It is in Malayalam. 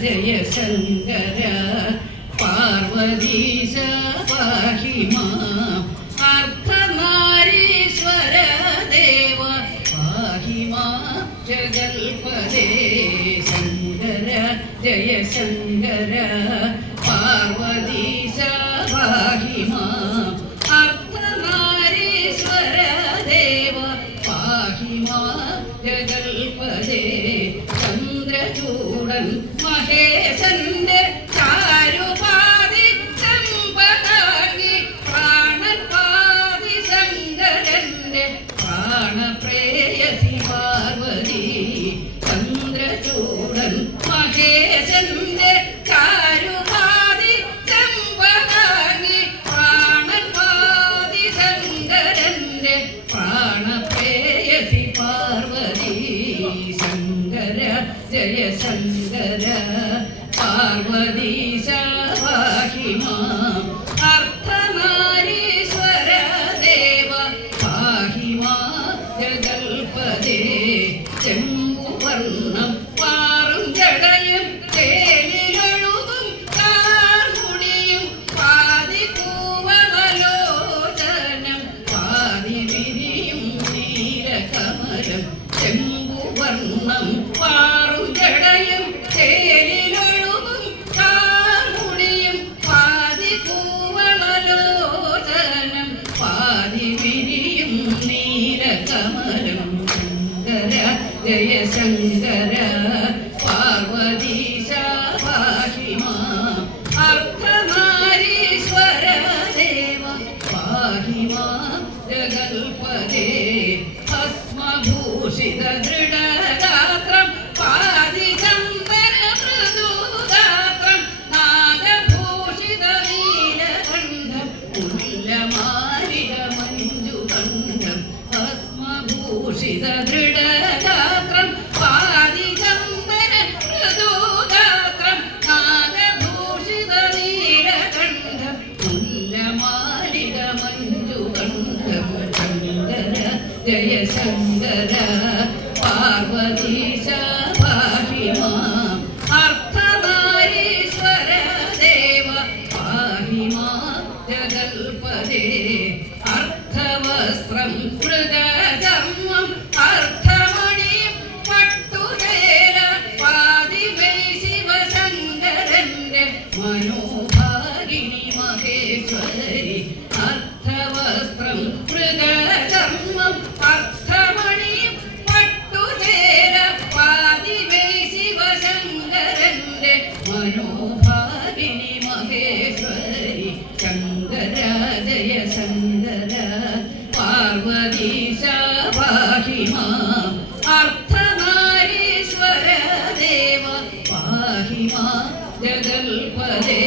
ജയ ശങ്കര പാർവതീശ പാഹി മാം അർദ്ധനാരീശ്വര ദേവ പാഹി മാം ജഗൽപദേ ശങ്കര ജയ ശങ്കര പാർവതീശ പാഹി മാം അർദ്ധനാരീശ്വര ദേവ പാഹി മാം ജഗൽപദേ ചന്ദ്രചൂടൻ മഹേശന്റെ ചാരുപാതി ചമ്പതാകി പ്രാണപാതി ശങ്കരന്റെ പ്രാണപ്രേയസി പാർവതി ചന്ദ്രചൂടൻ മഹേശന്റെ ചാരുപാതി ചമ്പതാകി പ്രാണപാതി ശങ്കരന്റെ പ്രാണപ്രേയസി പാർവതി ശങ്കര ജയ ശങ്കര പാർവതീശ പാഹി മാം അർദ്ധനാരീശ്വര ദേവ പാഹി മാം ജഗൽപദേ ചെമ്പുവർണ്ണം പാറും ജടയും തേനിലൊഴുകും കാർമുടിയും പാതി കൂവളലോചനം പാതി വിരിയും നീലകമലം ചെമ്പുവർണ്ണം പാറും ജടയും തേനിലൊഴുകും കാർമുടിയും പാതി കൂവളലോചനം പാതി വിരിയും നീലകമലം ശങ്കര ജയ ശങ്കര പാർവതീശ പാഹി മാം അർദ്ധനാരീശ്വര ദേവ പാഹി മാം ജഗൽപദേ ഭസ്മഭൂഷിത ദൃഢഗാത്രം പാതി ചന്ദന മൃദുഗാത്രം നാഗഭൂഷിത നീലകണ്ഠം ഉല്ലമാലിക മഞ്ജുകണ്ഠം ഭസ്മഭൂഷിത ദൃഢഗാത്രം പാതി ചന്ദന മൃദുഗാത്രം നാഗഭൂഷിത നീലകണ്ഠം ഉല്ലമാലിക മഞ്ജുകണ്ഠം ശങ്കര ജയ ശങ്കര പാർവതീശ പാഹി മാം അർദ്ധനാരീശ്വര ദേവ പാഹി മാം ജഗൽപദേ അർദ്ധവസ്ത്രം മൃഗചർമ്മം അർദ്ധമണിയും പട്ടുചേല പാതിമേ ശിവശങ്കരന്റെ മനോഭാഗിനി മഹേശ്വരി അർദ്ധവസ്ത്രം മൃഗചർമ്മം അർദ്ധമണിയും പട്ടുചേല പാതിമേ ശിവശങ്കരന്റെ മനോഭാഗിനി മഹേശ്വരി ശങ്കര ജയ ശങ്കര പാർവതീശ പാഹി മാം അർദ്ധനാരീശ്വര ദേവ പാഹി മാം ജഗൽപദേ